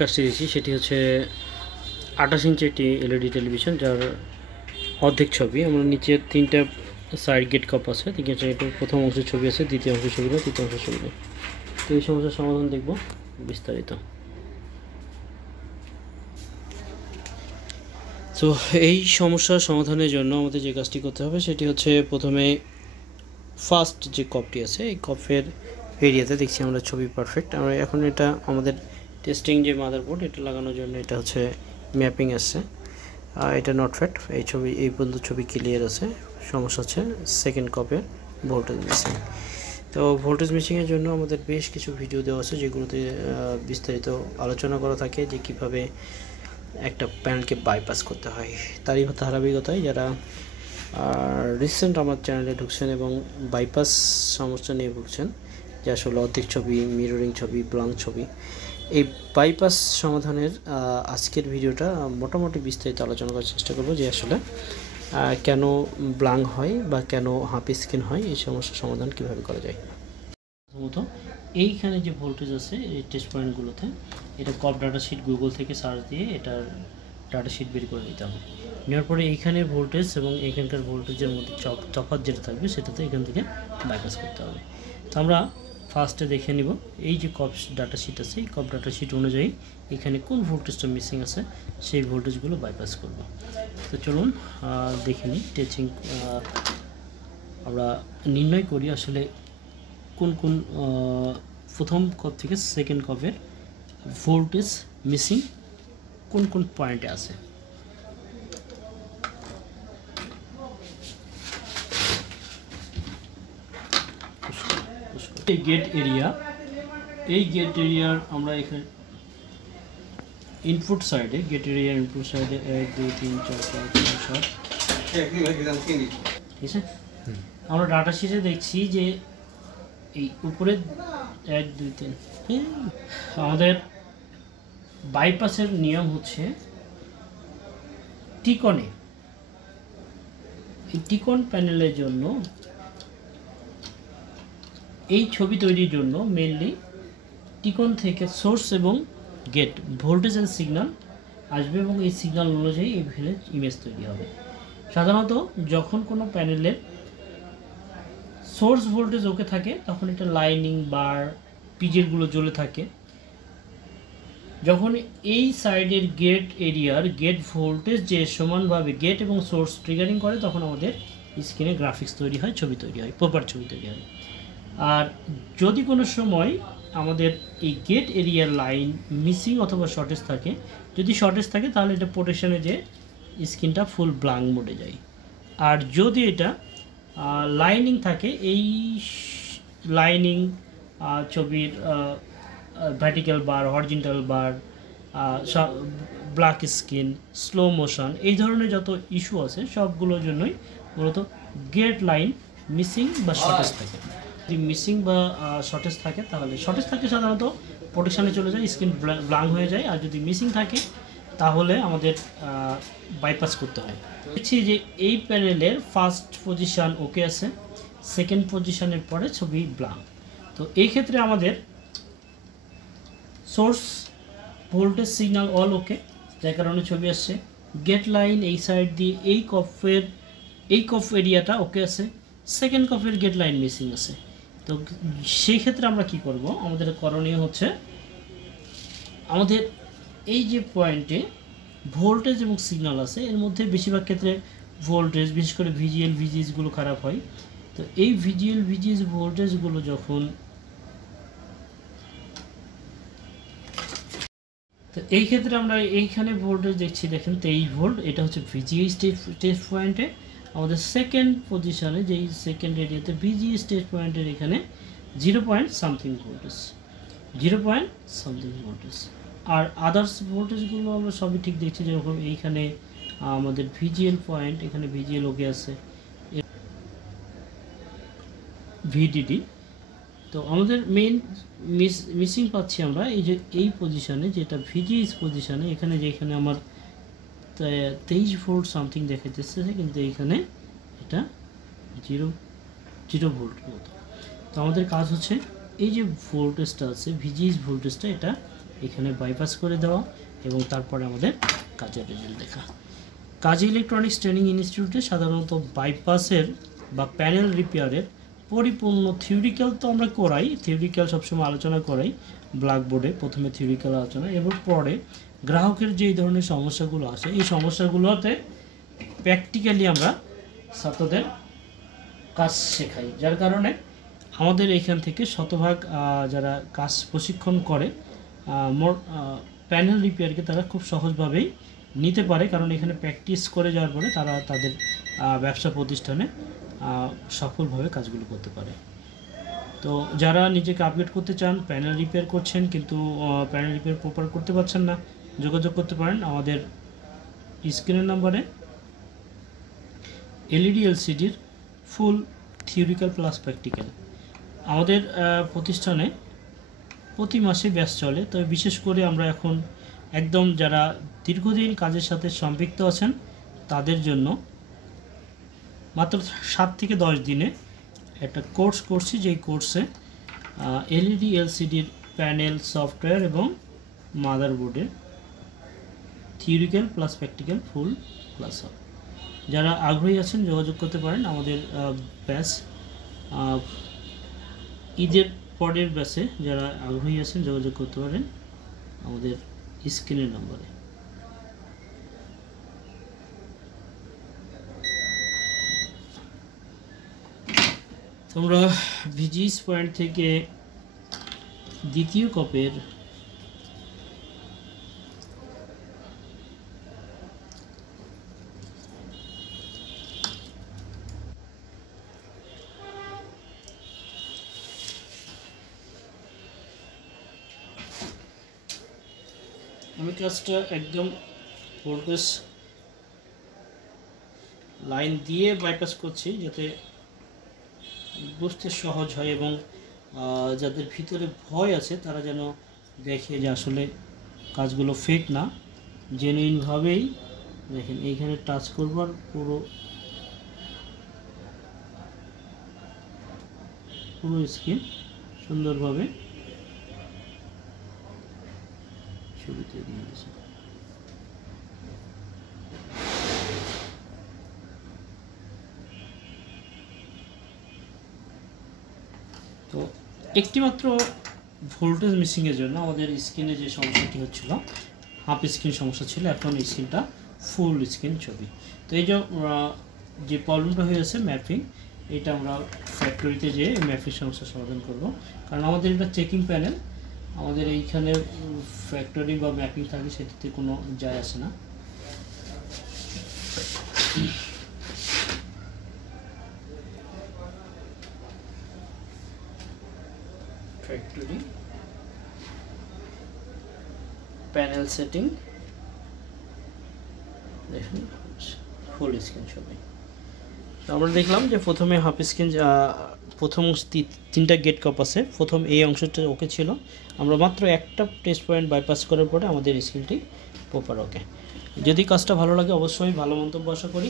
কাজটি দিয়েছি সেটি হচ্ছে 28 ইঞ্চি একটি এলইডি টেলিভিশন, যার অর্ধেক ছবি। আমরা নিচে 3টা সাইড গেট কাপ আছে, ঠিক আছে। এটা প্রথম অংশের ছবি আছে, দ্বিতীয় অংশের ছবি নেই, তৃতীয় অংশের ছবি নেই। তো এই সমস্যার সমাধান দেখব বিস্তারিত। তো এই সমস্যার সমাধানের জন্য আমাদের যে কাজটি করতে হবে সেটি হচ্ছে, প্রথমে ফার্স্ট যে কপটি আছে এই কপের এরিয়াতে দেখছি আমরা ছবি পারফেক্ট। আমরা এখন এটা আমাদের টেস্টিং যে মাদারবোর্ড এটা লাগানোর জন্য এটা হচ্ছে ম্যাপিং আসছে, এটা নট ফ্যাট। এই ছবি এই পর্যন্ত ছবি ক্লিয়ার আছে। সমস্যা হচ্ছে সেকেন্ড কপের ভোল্টেজ মিসিং। তো ভোল্টেজ মিসিংয়ের জন্য আমাদের বেশ কিছু ভিডিও দেওয়া আছে, যেগুলোতে বিস্তারিত আলোচনা করা থাকে যে কীভাবে একটা প্যানেলকে বাইপাস করতে হয়। তারই ধারাবাহিকতায় যারা রিসেন্ট আমার চ্যানেলে ঢুকছেন এবং বাইপাস সমস্যা নিয়ে ভুগছেন, যে আসলে অর্ধেক ছবি, মিররিং ছবি, ব্লাঙ্ক ছবি, এই বাইপাস সমাধানের আজকের ভিডিওটা মোটামুটি বিস্তারিত আলোচনা করার চেষ্টা করব, যে আসলে কেন ব্লাঙ্ক হয় বা কেন হাফ স্ক্রিন হয়, এই সমস্যার সমাধান কীভাবে করা যায়। প্রথমত এইখানে যে ভোল্টেজ আছে এই টেস্ট পয়েন্টগুলোতে, এটা কপ ডাটা শিট গুগল থেকে সার্চ দিয়ে এটার ডাটা শিট বের করে নিতে হবে। নেওয়ার পরে এইখানের ভোল্টেজ এবং এইখানকার ভোল্টেজের মধ্যে তফাৎ যেটা থাকবে সেটাতে এখান থেকে বাইপাস করতে হবে। তো আমরা ফার্স্টে দেখে নিব এই যে কপ ডাটা শিট আছে, এই কপ ডাটা শিট অনুযায়ী এখানে কোন ভোল্টেজটা মিসিং আছে সেই ভোল্টেজগুলো বাইপাস করব। তো চলুন দেখে নিই। টেচিং আমরা নির্ণয় করি আসলে কোন কোন প্রথম কপ থেকে সেকেন্ড কপের ভোল্টেজ মিসিং কোন কোন পয়েন্টে আছে। এই গেট এরিয়া, এই গেট এরিয়ার আমরা এখানে ইনপুট সাইডে, গেট এরিয়ার ইনপুট সাইডে 1 2 3 4 5 6 7, ঠিক আছে। আমরা ডাটা শিটে দেখছি যে এই উপরে 1 2 3, আমাদের বাইপাসের নিয়ম হচ্ছে টিকনে, এই টিকন প্যানেলের জন্য এই ছবি তৈরির জন্য মেইনলি টিকন থেকে সোর্স এবং গেট ভোল্টেজ অ্যান্ড সিগন্যাল আসবে এবং এই সিগন্যাল অনুযায়ী এই ইমেজ তৈরি হবে। সাধারণত যখন কোনো প্যানেলের সোর্স ভোল্টেজ ওকে থাকে তখন এটা লাইনিং বার পিজেলগুলো জ্বলে থাকে। যখন এই সাইডের গেট এরিয়ার গেট ভোল্টেজ যে সমানভাবে গেট এবং সোর্স ট্রিগারিং করে তখন আমাদের স্ক্রিনে গ্রাফিক্স তৈরি হয়, ছবি তৈরি হয়, প্রপার ছবি তৈরি হয়। আর যদি কোনো সময় আমাদের এই গেট এরিয়ার লাইন মিসিং অথবা শর্টেজ থাকে, যদি শর্টেজ থাকে তাহলে এটা প্রোটেকশনে যে স্ক্রিনটা ফুল ব্ল্যাঙ্ক মোডে যায়। আর যদি এটা লাইনিং থাকে, এই লাইনিং ছবির ভার্টিক্যাল বার, হরিজন্টাল বার, ব্ল্যাক স্ক্রিন, স্লো মোশন, এই ধরনের যত ইস্যু আছে সবগুলোর জন্যই মূলত গেট লাইন মিসিং বা শর্টেজ থাকে। যদি মিসিং বা শর্টেজ থাকে তাহলে, শর্টেজ থাকে সাধারণত প্রোটেকশানে চলে যায়, স্ক্রিন ব্ল্যাঙ্ক হয়ে যায়। আর যদি মিসিং থাকে তাহলে আমাদের বাইপাস করতে হয়। দেখছি যে এই প্যানেলের ফার্স্ট পজিশান ওকে আছে, সেকেন্ড পজিশানের পরে ছবি ব্ল্যাঙ্ক। তো এই ক্ষেত্রে আমাদের সোর্স ভোল্টেজ সিগন্যাল অল ওকে, যার কারণে ছবি আসছে। গেট লাইন এই সাইড দিয়ে এই কফ এরিয়াটা ওকে আছে, সেকেন্ড কফের গেট লাইন মিসিং আছে। তো সেই ক্ষেত্রে আমরা কি করব, আমাদের করণীয় হচ্ছে আমাদের এই যে পয়েন্টে ভোল্টেজ এবং সিগন্যাল আছে এর মধ্যে বেশিরভাগ ক্ষেত্রে ভোল্টেজ, বিশেষ করে ভিজিএল ভিজিএসগুলো খারাপ হয়। তো এই ভিজিএল ভিজিএস ভোল্টেজগুলো যখন, তো এই ক্ষেত্রে আমরা এইখানে ভোল্টেজ দেখছি, দেখেন 23 ভোল্ট, এটা হচ্ছে ভিজিএ টেস্ট পয়েন্টে। আমাদের সেকেন্ড পজিশনে যেই সেকেন্ড এরিয়াতে ভিজিএ টেস্ট পয়েন্টের এখানে 0.something ভোল্টেজ, 0.something ভোল্টেজ। আর আদার্স ভোল্টেজগুলো আমরা সবই ঠিক দেখছি, যেরকম এইখানে আমাদের ভিজিএল পয়েন্ট, এখানে ভিজিএল ওকে আছে, ভিডিডি। তো আমাদের মেইন মিসিং পাচ্ছি আমরা এই যে এই পজিশনে, যেটা ভিজিএস পজিশনে, এখানে যেখানে আমার 23 ভোল্ট সামথিং দেখাইতেছে, কিন্তু এইখানে এটা 0 ভোল্টের মতো। তো আমাদের কাজ হচ্ছে এই যে ভোল্টেজটা আছে ভিজিএস ভোল্টেজটা, এটা এখানে বাইপাস করে দেওয়া এবং তারপরে আমাদের কাজের রেজাল্ট দেখা। কাজী ইলেকট্রনিক্স ট্রেনিং ইনস্টিটিউটে সাধারণত বাইপাসের বা প্যানেল রিপেয়ারের পরিপূর্ণ থিওরিক্যাল তো আমরা করাই, থিওরিক্যাল সবসময় আলোচনা করাই ব্ল্যাকবোর্ডে, প্রথমে থিওরিক্যাল আলোচনা এবং পরে গ্রাহকের যে এই ধরনের সমস্যাগুলো আসে এই সমস্যাগুলোতে প্র্যাকটিক্যালি আমরা ছাত্রদের কাজ শেখাই, যার কারণে আমাদের এখান থেকে শতভাগ যারা কাজ প্রশিক্ষণ করে প্যানেল রিপেয়ারকে তারা খুব সহজভাবেই নিতে পারে, কারণ এখানে প্র্যাকটিস করে যাওয়ার পরে তারা তাদের ব্যবসা প্রতিষ্ঠানে সফলভাবে কাজগুলো করতে পারে। তো যারা নিজেকে আপগ্রেড করতে চান, প্যানেল রিপেয়ার করছেন কিন্তু প্যানেল রিপেয়ার প্রপার করতে পারছেন না, যোগাযোগ করতে পারেন আমাদের স্ক্রিনের নাম্বারে। এলইডি এলসিডির ফুল থিওরিক্যাল প্লাস প্র্যাকটিক্যাল আমাদের প্রতিষ্ঠানে প্রতি মাসে ব্যাচ চলে, তবে বিশেষ করে আমরা এখন একদম যারা দীর্ঘদিন কাজের সাথে সম্পৃক্ত আছেন তাদের জন্য মাত্র 7 থেকে 10 দিনে একটা কোর্স করছি, যেই কোর্সে এলইডি এলসিডির প্যানেল, সফটওয়্যার এবং মাদারবোর্ডের থিওরিক্যাল প্লাস প্র্যাকটিক্যাল ফুল ক্লাস হবে। যারা আগ্রহী আছেন যোগাযোগ করতে পারেন আমাদের ব্যাচ। ঈদের পরের ব্যাচে যারা আগ্রহী আছেন যোগাযোগ করতে পারেন আমাদের স্ক্রিনের নম্বরে। তোমরা ভিজিএস পয়েন্ট থেকে দ্বিতীয় কপের আমি কাজটা একদম ভোল্টেজ লাইন দিয়ে বাইপাস করছি যাতে বুঝতে সহজ হয় এবং যাদের ভিতরে ভয় আছে তারা যেন দেখে যে আসলে কাজগুলো ফেক না, জেনুইনভাবেই দেখেন এইখানে টাচ করবার পুরো স্ক্রিন সুন্দরভাবে ছবিতে দিয়ে দিয়েছে। তো একটিমাত্র ভোল্টেজ মিসিংয়ের জন্য আমাদের স্ক্রিনে যে সমস্যাটি হচ্ছিল, হাফ স্ক্রিন সমস্যা ছিল, এখন স্ক্রিনটা ফুল স্ক্রিন ছবি। তো এই যে প্রবলেমটা হয়েছে ম্যাপিং, এটা আমরা ফ্যাক্টরিতে যেয়ে ম্যাপিং সমস্যার সমাধান করব, কারণ আমাদের এটা চেকিং প্যানেল, আমাদের এইখানে ফ্যাক্টরি বা ম্যাপিং থাকে সেটাতে কোনো যায় আসে না। ফ্যাক্টরি প্যানেল সেটিং, দেখুন ফুল স্ক্রিন ছবি। তো আমরা দেখলাম যে প্রথমে হাফ স্ক্রিন, প্রথম 3টা গেট কাপ আছে, প্রথম এই অংশটা ওকে ছিল, আমরা মাত্র একটা টেস্ট পয়েন্ট বাইপাস করার পরে আমাদের স্ক্রিনটি প্রপার ওকে। যদি কাজটা ভালো লাগে অবশ্যই ভালো মন্তব্য আশা করি।